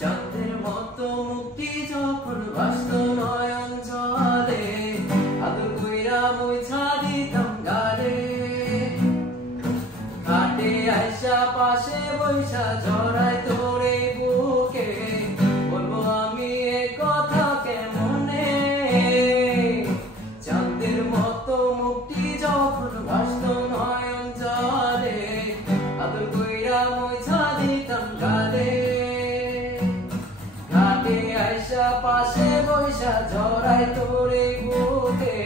চাঁদের মতো মুক্তি যখন ভাসত নয়ন জলে, আদর কইরা মুইছা দিতাম গালে। ঘাটে আইসা পাশে বইসা জড়াই তোরে বুকে, বলবো আমি এ কথা কেমনে। চাঁদের মতো মুক্তি যখন ভাসত নয়ন জলে, আদর কইরা মুইছা দিতাম গালে। ঘাটে আইসা পাশে বইসা জড়াই তোরে বুকে,